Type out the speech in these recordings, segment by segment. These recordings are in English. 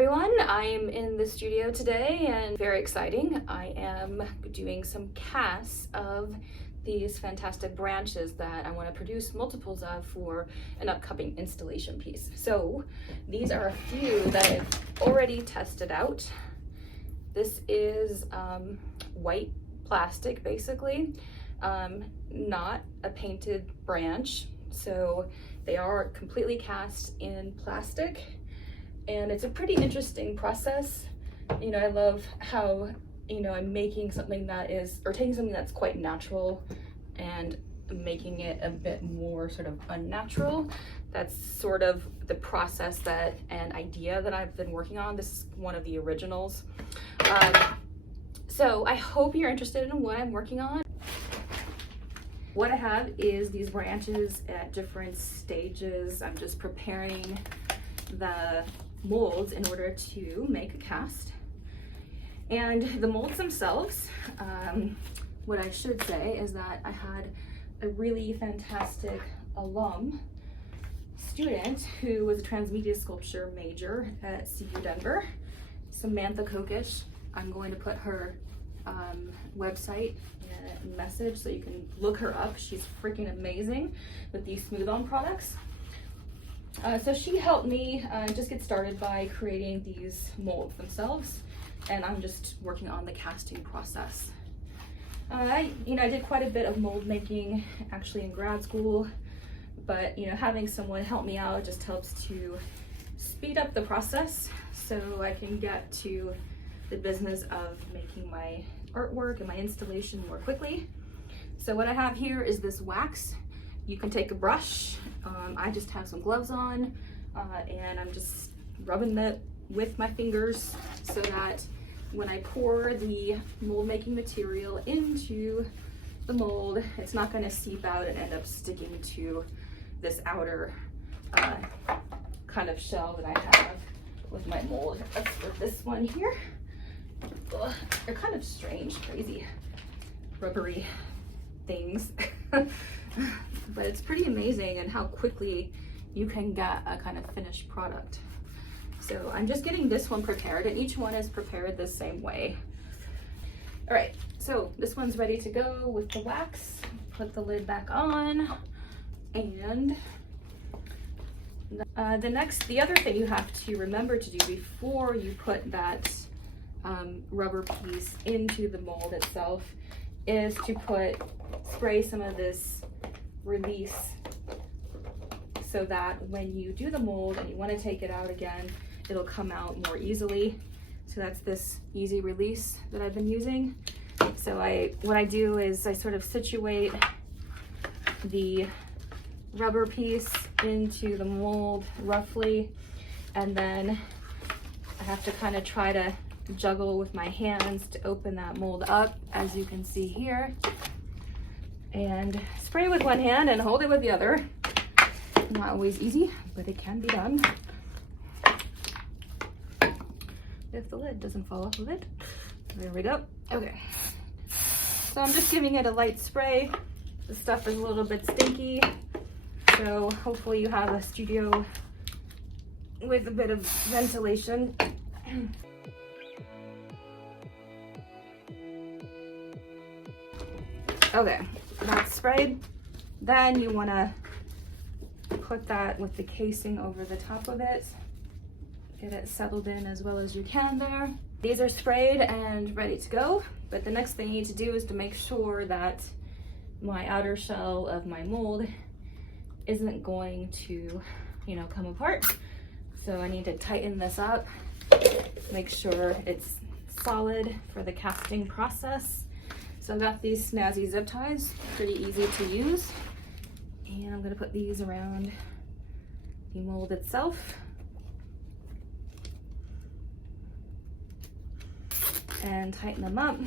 everyone, I'm in the studio today and very exciting. I am doing some casts of these fantastic branches that I want to produce multiples of for an upcoming installation piece. So these are a few that I've already tested out. This is white plastic basically, not a painted branch. So they are completely cast in plastic. And it's a pretty interesting process. You know, I love how, you know, I'm making something that is, or taking something that's quite natural and making it a bit more sort of unnatural. That's sort of the process that and idea that I've been working on. This is one of the originals. So I hope you're interested in what I'm working on. What I have is these branches at different stages. I'm just preparing the molds in order to make a cast. And the molds themselves, what I should say is that I had a really fantastic alum student who was a transmedia sculpture major at CU Denver, Samantha Kokish. I'm going to put her website in a message so you can look her up. She's freaking amazing with these smooth on products. So she helped me just get started by creating these molds themselves, and I'm just working on the casting process. I did quite a bit of mold making actually in grad school, but having someone help me out just helps to speed up the process so I can get to the business of making my artwork and my installation more quickly. So what I have here is this wax. You can take a brush. I just have some gloves on and I'm just rubbing that with my fingers so that when I pour the mold making material into the mold, it's not going to seep out and end up sticking to this outer kind of shell that I have with my mold. That's for this one here. Ugh, they're kind of strange, crazy, rubbery things. But it's pretty amazing and how quickly you can get a kind of finished product. So I'm just getting this one prepared, and each one is prepared the same way. All right, so this one's ready to go with the wax. Put the lid back on, and the other thing you have to remember to do before you put that rubber piece into the mold itself is to spray some of this release so that when you do the mold and you want to take it out again, it'll come out more easily. So that's this easy release that I've been using. So what I do is I sort of situate the rubber piece into the mold roughly, and then I have to kind of try to juggle with my hands to open that mold up, as you can see here, and spray with one hand and hold it with the other. Not always easy, but it can be done if the lid doesn't fall off of it. There we go. Okay, so I'm just giving it a light spray. The stuff is a little bit stinky, so hopefully you have a studio with a bit of ventilation. Okay, that's sprayed. Then you want to put that with the casing over the top of it. Get it settled in as well as you can there. These are sprayed and ready to go, but the next thing you need to do is to make sure that my outer shell of my mold isn't going to, come apart. So I need to tighten this up, make sure it's solid for the casting process. So I've got these snazzy zip ties, pretty easy to use. And I'm gonna put these around the mold itself. And tighten them up.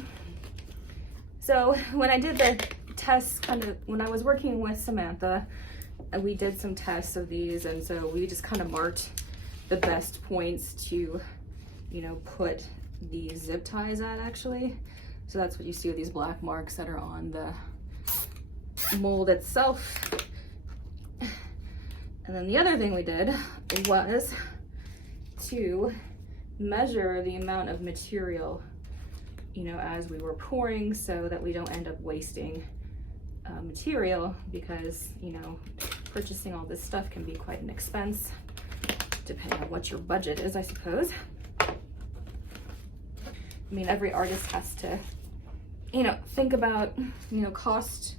So when I did the tests, when I was working with Samantha, we did some tests of these, and so we just kind of marked the best points to, put the zip ties at actually. So that's what you see with these black marks that are on the mold itself. And then the other thing we did was to measure the amount of material, you know, as we were pouring, so that we don't end up wasting material, because, you know, purchasing all this stuff can be quite an expense, depending on what your budget is, I suppose. I mean, every artist has to, you know, think about, you know, cost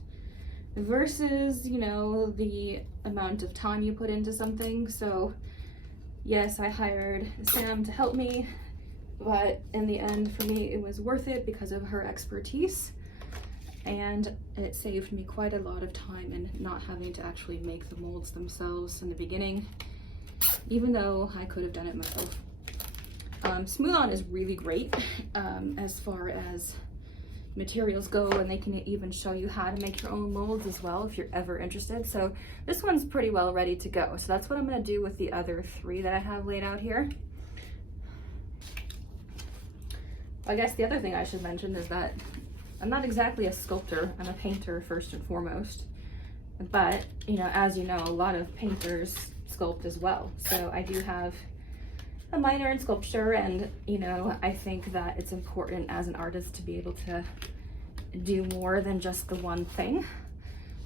versus, you know, the amount of time you put into something. So yes, I hired Sam to help me, but in the end, for me, it was worth it because of her expertise, and it saved me quite a lot of time in not having to actually make the molds themselves in the beginning, even though I could have done it myself. Smooth On is really great as far as materials go, and they can even show you how to make your own molds as well if you're ever interested. So this one's pretty well ready to go. So that's what I'm going to do with the other 3 that I have laid out here. I guess the other thing I should mention is that I'm not exactly a sculptor. I'm a painter first and foremost, but you know, as you know, a lot of painters sculpt as well. So I do have a minor in sculpture, and you know, I think that it's important as an artist to be able to do more than just the one thing.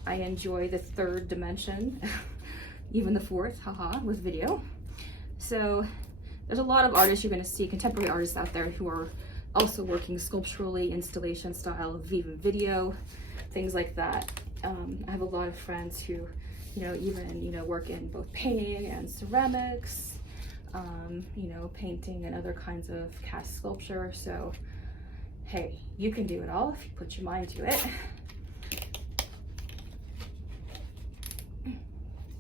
I enjoy the 3rd dimension, even the 4th, haha, with video. So there's a lot of artists you're going to see, contemporary artists out there, who are also working sculpturally, installation style, even video, things like that. I have a lot of friends who, you know, even, you know, work in both painting and ceramics, you know, painting and other kinds of cast sculpture. So hey, you can do it all if you put your mind to it.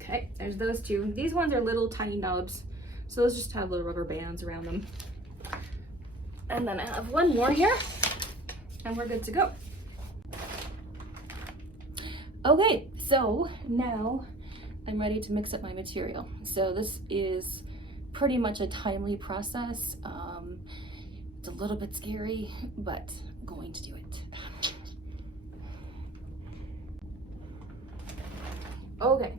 Okay, there's those 2. These ones are little tiny nubs, so those just have little rubber bands around them. And then I have 1 more here, and we're good to go. Okay, so now I'm ready to mix up my material. So this is pretty much a timely process. It's a little bit scary, but I'm going to do it. Okay,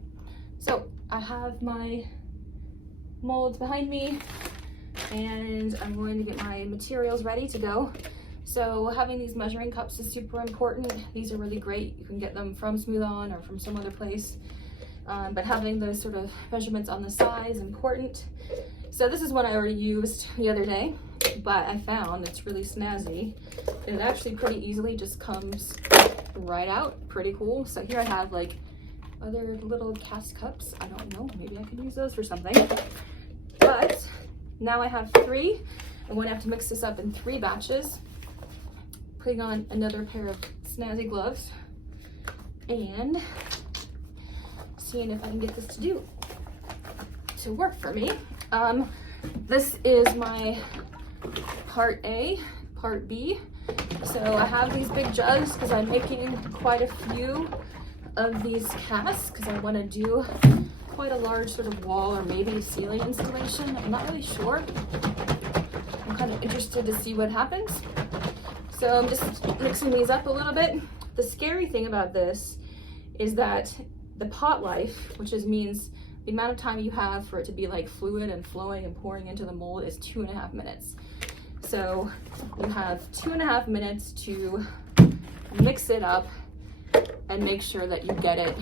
so I have my molds behind me, and I'm going to get my materials ready to go. So having these measuring cups is super important. These are really great. You can get them from Smooth On or from some other place. But having those sort of measurements on the side is important. So this is what I already used the other day, but I found it's really snazzy. It actually pretty easily just comes right out. Pretty cool. So here I have like other little cast cups. I don't know, maybe I can use those for something. But now I have 3. I'm going to have to mix this up in 3 batches. Putting on another pair of snazzy gloves and seeing if I can get this to work for me. This is my part A, part B. So I have these big jugs because I'm making quite a few of these casts because I want to do quite a large sort of wall or maybe ceiling installation. I'm not really sure. I'm kind of interested to see what happens. So I'm just mixing these up a little bit. The scary thing about this is that the pot life, which means the amount of time you have for it to be like fluid and flowing and pouring into the mold, is 2.5 minutes. So you have 2.5 minutes to mix it up and make sure that you get it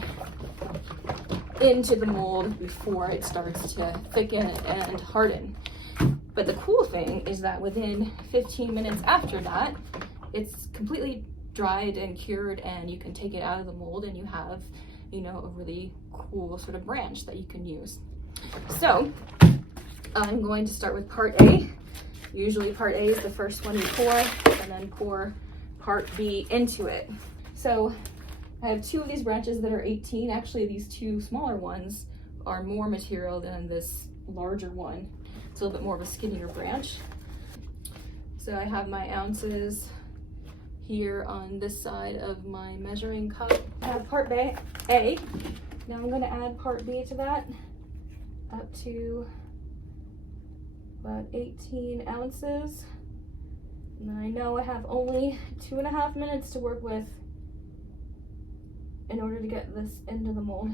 into the mold before it starts to thicken and harden. But the cool thing is that within 15 minutes after that, it's completely dried and cured, and you can take it out of the mold and you have, you know, a really cool sort of branch that you can use. So I'm going to start with part A. Usually part A is the first one you pour, and then pour part B into it. So I have 2 of these branches that are 18. Actually, these 2 smaller ones are more material than this larger one. It's a little bit more of a skinnier branch. So I have my ounces here on this side of my measuring cup. I have part A. Now I'm going to add part B to that, up to about 18 ounces. And I know I have only 2.5 minutes to work with in order to get this into the mold.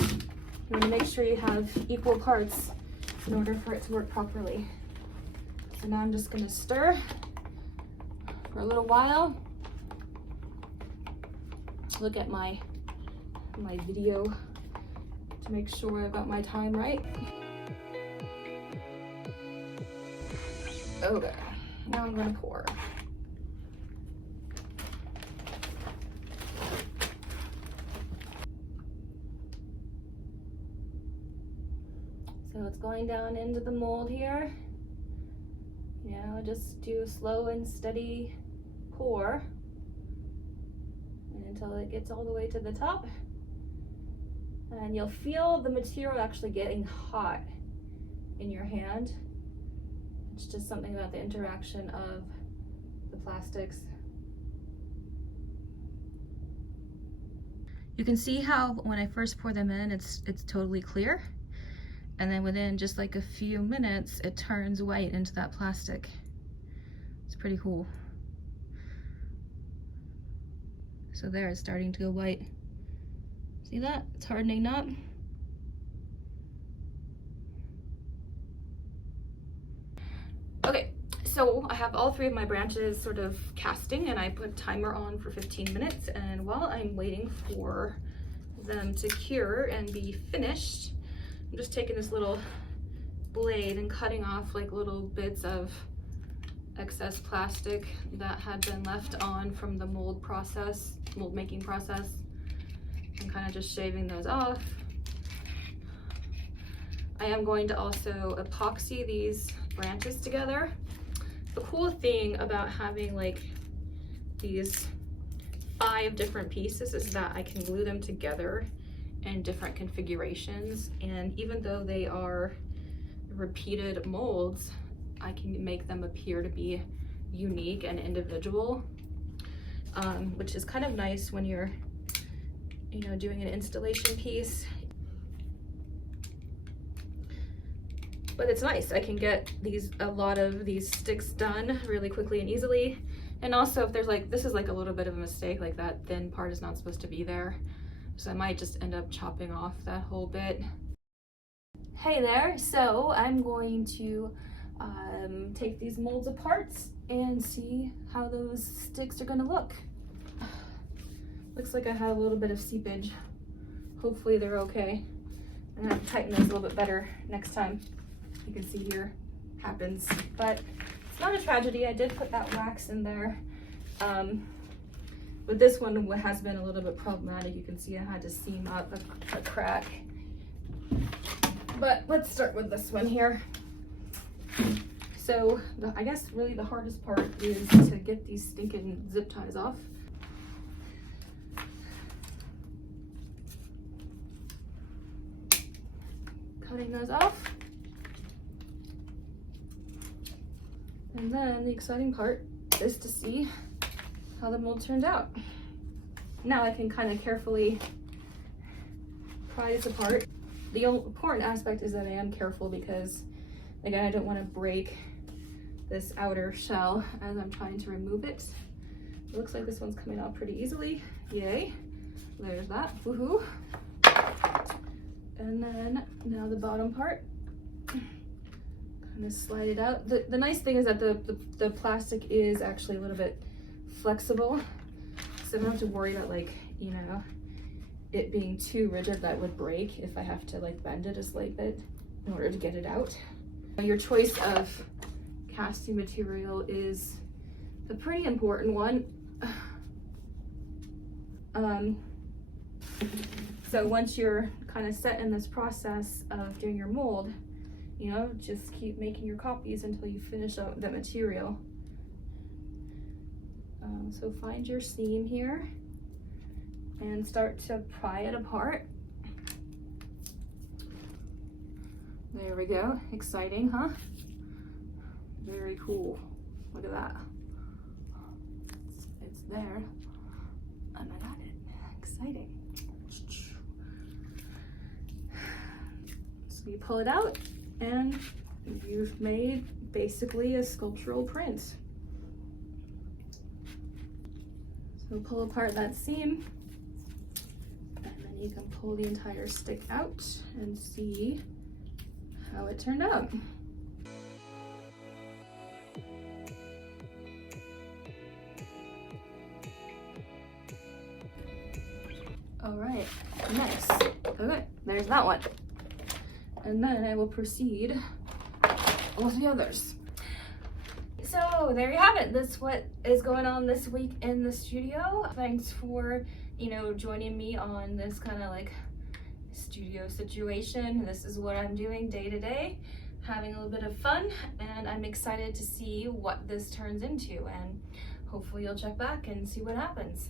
You want to make sure you have equal parts in order for it to work properly. And now I'm just gonna stir for a little while. Look at my video to make sure I've got my time right. Okay, now I'm gonna pour. So it's going down into the mold here. You know, just do a slow and steady pour until it gets all the way to the top. And you'll feel the material actually getting hot in your hand. It's just something about the interaction of the plastics. You can see how when I first pour them in, it's totally clear. And then within just like a few minutes, it turns white into that plastic. It's pretty cool. So there, it's starting to go white. See that? It's hardening up. Okay, so I have all three of my branches sort of casting, and I put timer on for 15 minutes. And while I'm waiting for them to cure and be finished, I'm just taking this little blade and cutting off like little bits of excess plastic that had been left on from the mold making process, and kind of just shaving those off. I am going to also epoxy these branches together. The cool thing about having like these 5 different pieces is that I can glue them together in different configurations, and even though they are repeated molds, I can make them appear to be unique and individual, which is kind of nice when you're, you know, doing an installation piece. But it's nice, I can get a lot of these sticks done really quickly and easily. And also if there's like, this is like a little bit of a mistake, like that thin part is not supposed to be there. So I might just end up chopping off that whole bit. Hey there, so I'm going to take these molds apart and see how those sticks are gonna look. Looks like I had a little bit of seepage. Hopefully they're okay. I'm gonna have to tighten those a little bit better next time. You can see here, happens, but it's not a tragedy. I did put that wax in there. But this one has been a little bit problematic. You can see I had to seam up a crack. But let's start with this one here. So I guess really the hardest part is to get these stinking zip ties off. Cutting those off. And then the exciting part is to see how the mold turned out. Now I can kind of carefully pry this apart. The important aspect is that I am careful because, again, I don't want to break this outer shell as I'm trying to remove it. It looks like this one's coming out pretty easily. Yay. There's that. Woohoo. And then now the bottom part. Kind of slide it out. The nice thing is that the plastic is actually a little bit flexible, so I don't have to worry about, like, you know, it being too rigid that would break if I have to like bend it a slight bit in order to get it out. Your choice of casting material is a pretty important one. So once you're kind of set in this process of doing your mold, you know, just keep making your copies until you finish out the material. So find your seam here and start to pry it apart. There we go. Exciting, huh? Very cool. Look at that. It's there. And I got it. Exciting. So you pull it out and you've made basically a sculptural print. So pull apart that seam, and then you can pull the entire stick out and see how it turned out. All right, nice. Okay, there's that one. And then I will proceed with the others. So there you have it. That's what is going on this week in the studio. Thanks for, joining me on this kind of like studio situation. This is what I'm doing day to day, having a little bit of fun, and I'm excited to see what this turns into, and hopefully you'll check back and see what happens.